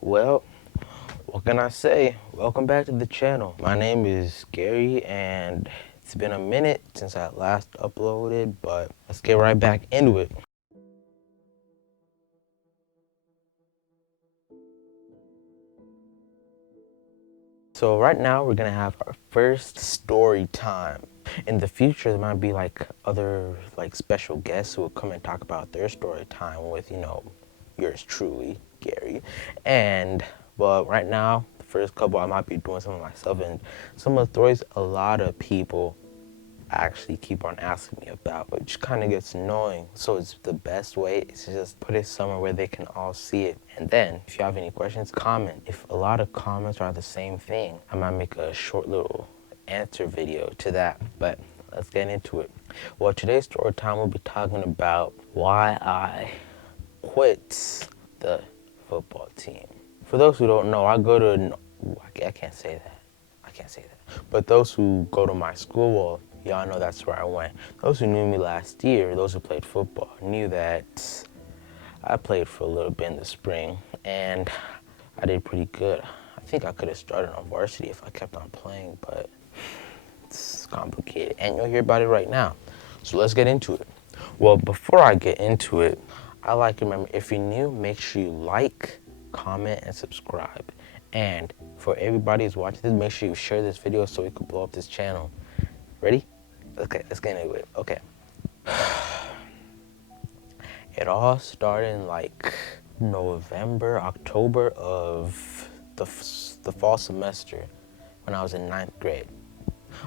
Well, what can I say? Welcome back to the channel. My name is Gary, and it's been a minute since I last uploaded, but let's get right back into it. So right now we're gonna have our first story time. In the future, there might be like other special guests who will come and talk about their story time with, yours truly, Gary. But right now, the first couple I might be doing something myself, and some of the stories a lot of people actually keep on asking me about, which kind of gets annoying. So it's the best way is to just put it somewhere where they can all see it. And then if you have any questions, comment. If a lot of comments are the same thing, I might make a short little answer video to that. But let's get into it. Well, today's story time we'll be talking about why I quit the football team. For those who don't know, I can't say that. I can't say that. But those who go to my school, well, y'all know that's where I went. Those who knew me last year, those who played football, knew that I played for a little bit in the spring, and I did pretty good. I think I could have started on varsity if I kept on playing, but it's complicated, and you'll hear about it right now. So let's get into it. Well, before I get into it, I like to remember, if you're new, make sure you like, comment, and subscribe. And for everybody who's watching this, make sure you share this video so we can blow up this channel. Ready? Okay, let's get into it. Okay. It all started in November, October of the fall semester when I was in 9th grade.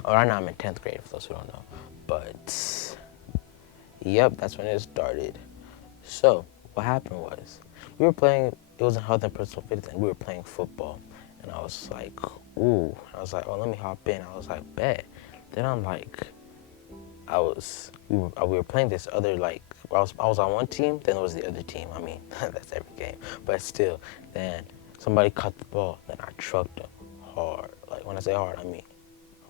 Oh, right now I'm in 10th grade, for those who don't know. But, yep, that's when it started. So, what happened was, we were playing, it was in health and personal fitness, and we were playing football. And I was like, ooh. I was like, oh, let me hop in. I was like, bet. Then I'm like, we were playing this other, I was on one team, then it was the other team. I mean, that's every game. But still, then somebody caught the ball, then I trucked him hard. Like, when I say hard, I mean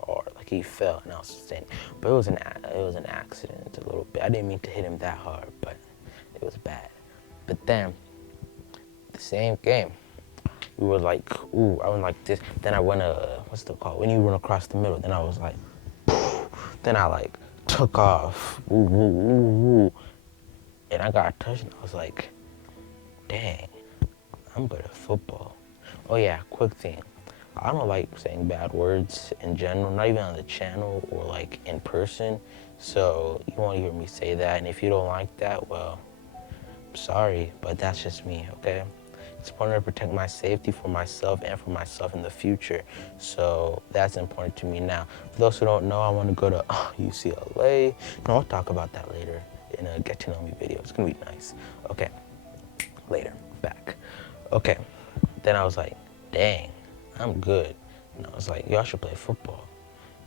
hard. Like, he fell, and I was standing. But it was an accident a little bit. I didn't mean to hit him that hard, but it was bad. But then, the same game, we were like, ooh, I went like this. Then I went, what's it called? When you run across the middle, then I was like, then I took off, woo, woo, woo, woo. And I got a touch, and I was like, dang, I'm good at football. Oh yeah, quick thing. I don't like saying bad words in general, not even on the channel or in person. So you won't hear me say that. And if you don't like that, well, I'm sorry, but that's just me, okay? It's important to protect my safety for myself and for myself in the future. So that's important to me now. For those who don't know, I want to go to UCLA. No, I'll talk about that later in a get to know me video. It's gonna be nice. Okay, later, back. Okay, then I was like, dang, I'm good. And I was like, y'all should play football.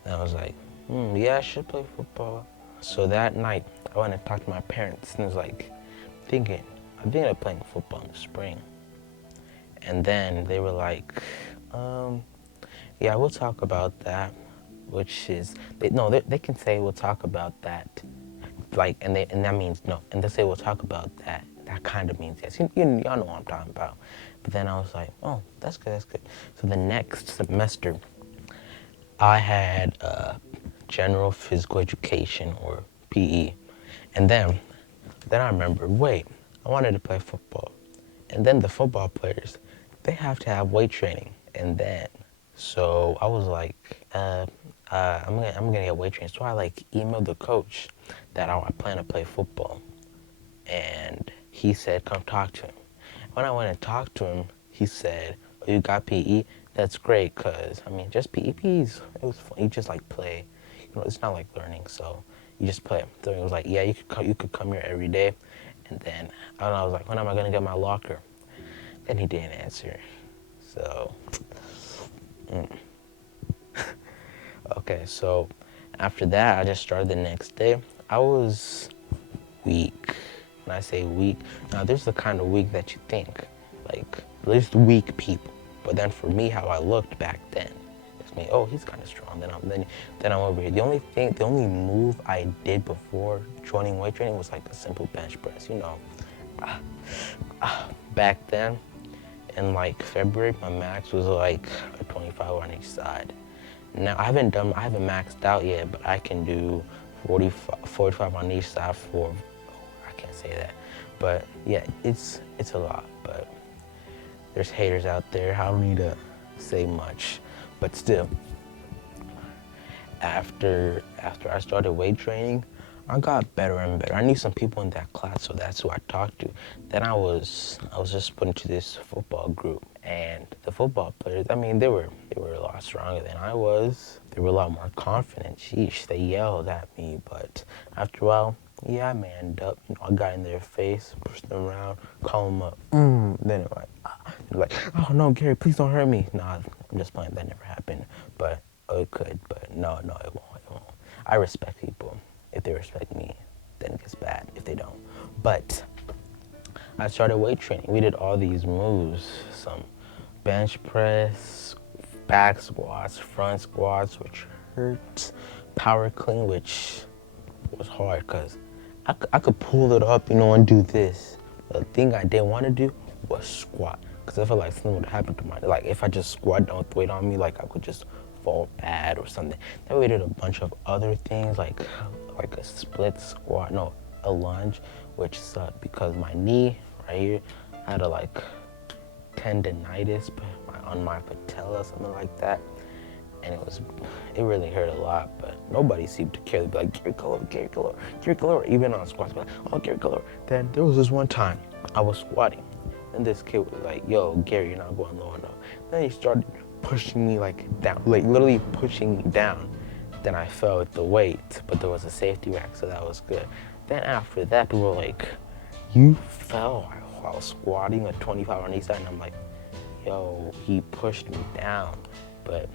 And I was like, yeah, I should play football. So that night, I went and talked to my parents, and I was like, I'm thinking of playing football in the spring. And then they were like, yeah, we'll talk about that, which is, they can say we'll talk about that, and that means no. And they say we'll talk about that. That kind of means yes. Y'all know what I'm talking about. But then I was like, oh, that's good, that's good. So the next semester, I had general physical education, or PE. And then I remembered, wait, I wanted to play football. And then the football players, they have to have weight training. And then, so I was like, I'm gonna get weight training. So I emailed the coach that I plan to play football. And he said, come talk to him. When I went and talked to him, he said, oh, you got PE? That's great, cause I mean, just PEPs, it was fun. You just play, it's not like learning, so you just play. So he was like, yeah, you could come here every day. And then I was like, when am I gonna get my locker? And he didn't answer. So, okay, so after that, I just started the next day. I was weak. When I say weak, now there's the kind of weak that you think, there's weak people. But then for me, how I looked back then, it's me, oh, he's kind of strong. Then I'm over here. The only move I did before joining weight training was a simple bench press, back then, in like February, my max was like a 25 on each side. Now I haven't maxed out yet, but I can do 45 on each side for, I can't say that, but yeah, it's a lot. But there's haters out there. I don't need to say much, but still, after I started weight training, I got better and better. I knew some people in that class, so that's who I talked to. Then I was just put into this football group, and the football players, I mean, they were a lot stronger than I was. They were a lot more confident. Sheesh, they yelled at me, but after a while, yeah, I manned up. You know, I got in their face, pushed them around, call them up. Then they're like, oh no, Gary, please don't hurt me. Nah, I'm just playing. That never happened, but it could. But no, it won't. It won't. I respect people. If they respect me, then it gets bad if they don't. But I started weight training. We did all these moves, some bench press, back squats, front squats, which hurts, power clean, which was hard because I could pull it up, you know, and do this. The thing I didn't want to do was squat, because I felt like something would happen to my, like if I just squat down with weight on me, like I could just fall bad or something. Then we did a bunch of other things like a split squat, no, a lunge, which sucked because my knee right here had a like tendonitis on my patella, something like that, and it really hurt a lot. But nobody seemed to care. They'd be like, Gary, go over, Gary, go over, Gary, go over. Even on squats, like, oh, Gary, go over. Then there was this one time I was squatting, and this kid was like, yo, Gary, you're not going low enough. Then he started pushing me like down, like literally pushing me down. Then I fell with the weight, but there was a safety rack, so that was good. Then after that, people were like, you fell while squatting at 25 on each side, and I'm like, yo, he pushed me down. But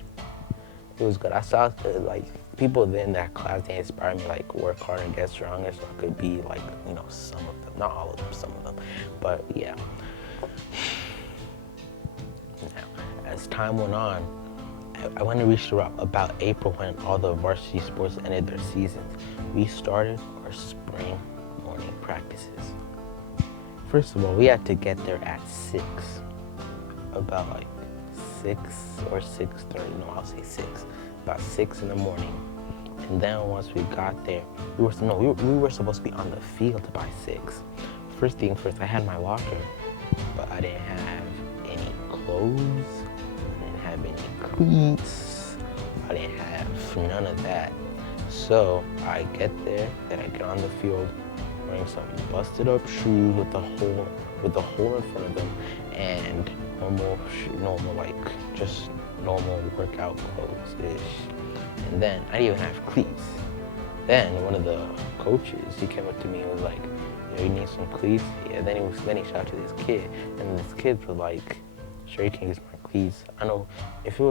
it was good. I saw like people in that class, they inspired me like work hard and get stronger, so I could be like, you know, some of them, not all of them, some of them. But yeah. Now, as time went on, I went to reach about April when all the varsity sports ended their seasons. We started our spring morning practices. First of all, we had to get there at 6, about like 6 or 6:30. No, I'll say 6. About 6 in the morning. And then once we got there, we were supposed to be on the field by 6. First thing first, I had my locker, but I didn't have any clothes. I didn't have any cleats. I didn't have none of that. So I get there, then I get on the field wearing some busted up shoes with a hole in front of them, and normal like just normal workout clothes-ish. And then I didn't even have cleats. Then one of the coaches, he came up to me and was like, yo, you need some cleats? Yeah, then he shouted to this kid, and this kid was like, sure, you can use my cleats. I know if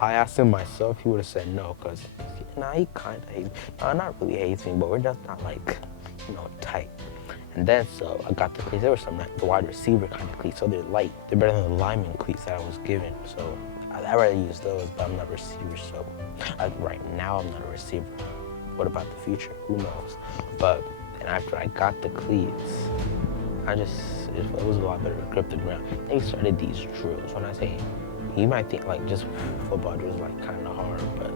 I asked him myself, he would have said no, because he kind of hates me. Not really hates me, but we're just not like, you know, tight. And then so I got the cleats. There were some like the wide receiver kind of cleats, so they're light. They're better than the lineman cleats that I was given. So I'd rather use those, but I'm not a receiver, so right now I'm not a receiver. What about the future? Who knows? But then after I got the cleats, it was a lot better to grip the ground. Then we started these drills. When I say, you might think like just football drills like kind of hard, but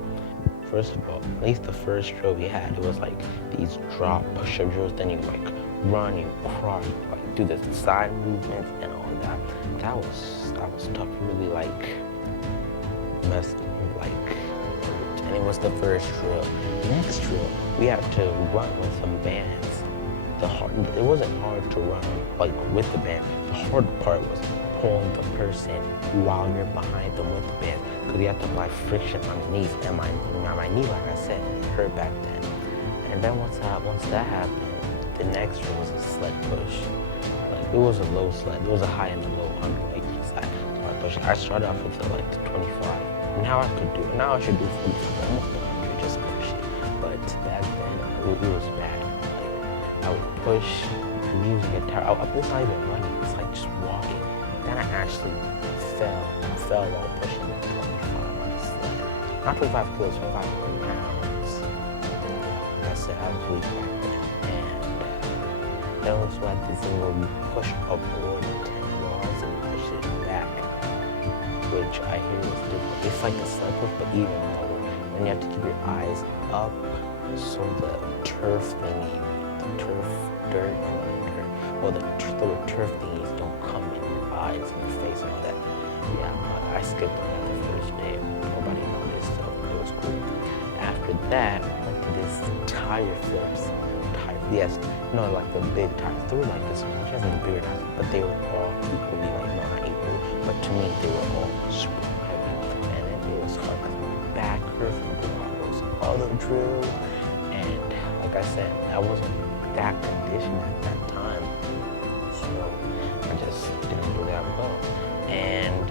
first of all, at least the first drill we had, it was like these drop push-up drills. Then you like run, you crawl, you like do the side movements and all that. That was tough. Really like messed like. And it was the first drill. Next drill, we had to run with some bands. It wasn't hard to run like with the band. The hard part was pulling the person while you're behind them with the band, because you have to apply friction on the knees. And my knee, like I said, hurt back then. And then once that happened, the next drill was a sled push. Like it was a low sled. There was a high and a low on like each side. So I started off with like the 25. Now I should do 45, almost 100, just push it. But back then, it was bad. Like, I would push, the knees would get tired. It's not even running, it's like just walking. Then I actually fell while pushing the 25 on the sled. Not 25 kilos, 25 pounds. Like I said, I was weak back then. And then also had this thing where we push upward 10 yards. just like the cycles, but even lower. And you have to keep your eyes up so the turf thingy, the turf dirt and under, well, the little turf thingies don't come in your eyes and your face and all that. Yeah, but I skipped on that the first day. Nobody noticed, so it was cool. After that, I went to this tire flips. Yes, no, like the big tires. They were like this one, and the bigger tires, but they were all equally, like, no, not equal, but to me, they were all super heavy. And then it was hard because my back hurt from doing all those other drills. And like I said, I wasn't that conditioned at that time, so I just didn't do that well. And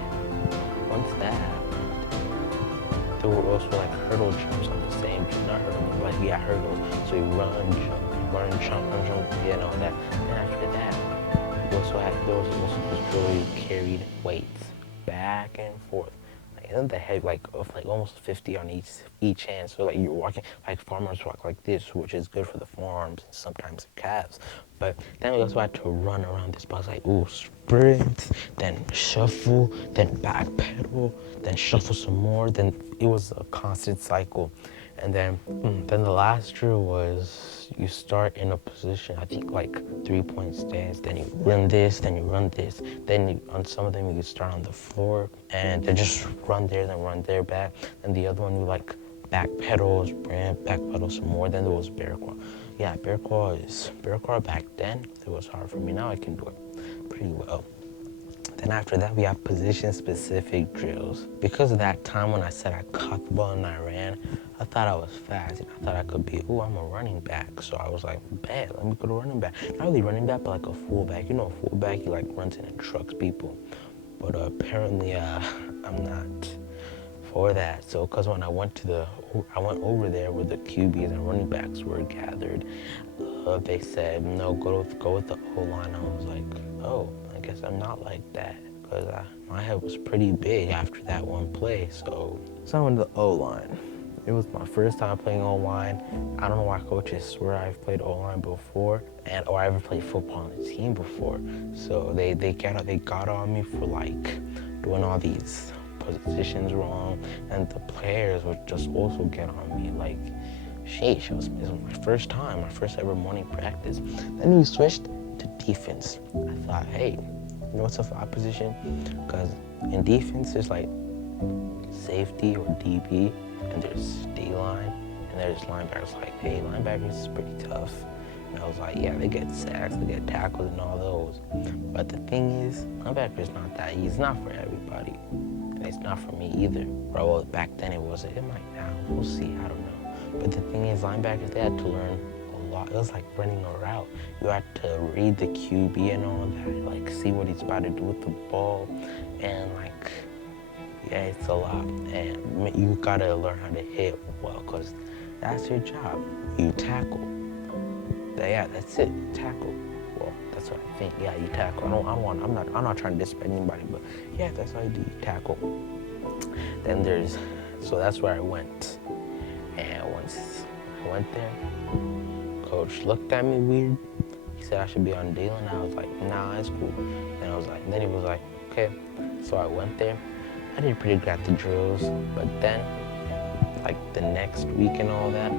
once that happened, there were also like hurdle jumps on the same, not hurdles, like hurdles. So you run, jump, yeah, and all that. And after that, you also had those this drill you carried weights back and forth. Like the head like almost 50 on each hand. So like you're walking, like farmers walk like this, which is good for the forearms and sometimes the calves. But then we also had to run around this bus like, ooh, sprint, then shuffle, then back pedal, then shuffle some more. Then it was a constant cycle. And then the last drill was you start in a position, I think like 3-point stance, then you run this, then you run this. Then on some of them you can start on the floor and then just run there, then run there back. And the other one you like back pedal, sprint, back pedal some more. Then there was bear crawl. Yeah, bear crawl back then, it was hard for me. Now I can do it pretty well. Then after that, we have position-specific drills. Because of that time when I said I caught the ball and I ran, I thought I was fast. And I thought I could be, I'm a running back. So I was like, bet, let me go to running back. Not really running back, but like a fullback. You know, a fullback, he like runs in and trucks people. But apparently, I'm not for that. So, because when I went over there where the QBs and running backs were gathered, they said, no, go with the O-line. I was like, oh, I guess I'm not like that, because my head was pretty big after that one play. So I went to the O-line. It was my first time playing O-line. I don't know why coaches swear I've played O-line before, or I ever played football on a team before. So they got on me for like doing all these positions wrong, and the players would just also get on me like, sheesh, it was my first time, my first ever morning practice. Then we switched to defense. I thought, hey, you know what's a 5 position? Because in defense, there's like safety or DB, and there's D-line, and there's linebackers. Like, hey, linebackers is pretty tough. And I was like, yeah, they get sacks, they get tackles and all those. But the thing is, linebacker is not that easy. It's not for everybody. And it's not for me either. Well, back then it wasn't. It might now. We'll see. I don't know. But the thing is, linebackers, they had to learn a lot. It was like running a route. You had to read the QB and all that, like see what he's about to do with the ball. And like, yeah, it's a lot. And you gotta learn how to hit well, because that's your job. You tackle. Yeah, that's it. Tackle. Well, that's what I think. Yeah, you tackle. I'm not trying to disrespect anybody, but yeah, that's how you do. You tackle. Then so that's where I went. And once I went there, coach looked at me weird. He said I should be on D-line. I was like, nah, it's cool. Then he was like, okay. So I went there. I did pretty good at the drills, but then, like the next week and all that,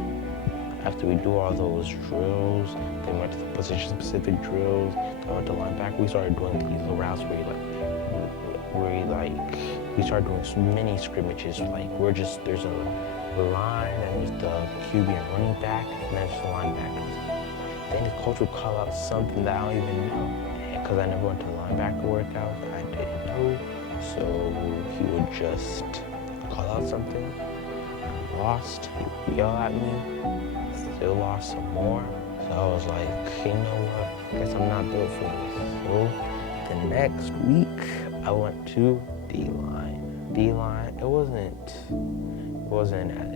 after we do all those drills, then we went to the position-specific drills, then we went to linebacker, we started doing these little routes we started doing mini scrimmages, like there's a line, and there's the QB and running back, and then there's the linebackers. Then the coach would call out something that I don't even know, because I never went to the linebacker workouts, I didn't know, so he would just call out something, I lost, he would yell at me, still lost some more. So I was like, you know what, I guess I'm not built for this. So the next week, I went to D-line. D-line, it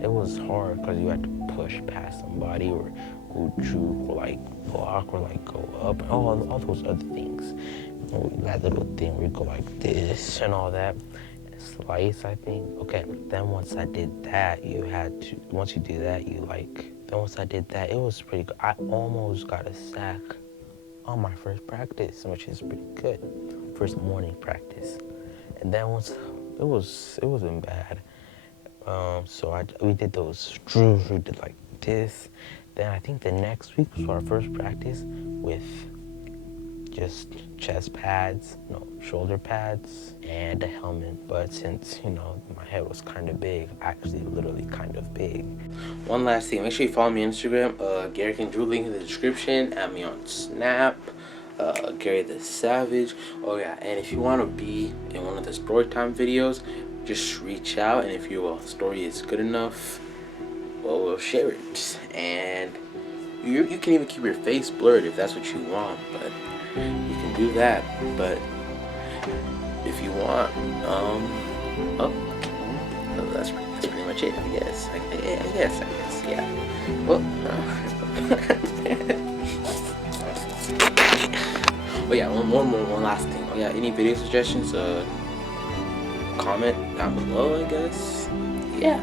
was hard because you had to push past somebody or go juke or like block or like go up, and all those other things. That little thing where you go like this and all that. Slice, I think. Okay, then once I did that, once you do that, once I did that, it was pretty good. I almost got a sack on my first practice, which is pretty good. First morning practice. And then once, it wasn't bad. So we did those drills. We did like this. Then I think the next week was our first practice with just chest pads, no, shoulder pads, and a helmet. But since, my head was kind of big, actually literally kind of big. One last thing, make sure you follow me on Instagram, Garrick and Drew, link in the description. Add me on Snap, Gary the Savage. Oh yeah, and if you want to be in one of the Storytime videos, just reach out, and if your story is good enough, well, we'll share it. And you can even keep your face blurred if that's what you want, but you can do that. But if you want, that's pretty much it, I guess. I guess, yeah. Well, oh yeah, one last thing. Oh yeah, any video suggestions? Comment down below, I guess. Yeah.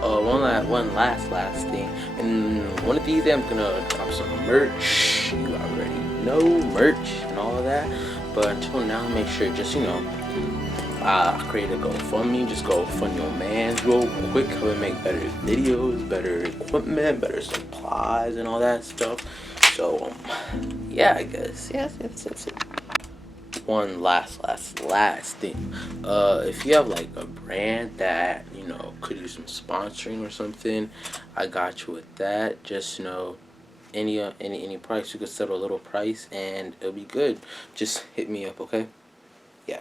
One last thing. And one of these days I'm gonna drop some merch. You already know, merch and all of that. But until now, make sure just create a GoFundMe. Just go fund your man real quick. How to make better videos, better equipment, better supplies, and all that stuff. So yeah, I guess that's it. One last thing. If you have like a brand that could use some sponsoring or something, I got you with that. Just any price, you could settle a little price and it'll be good. Just hit me up, okay? Yeah.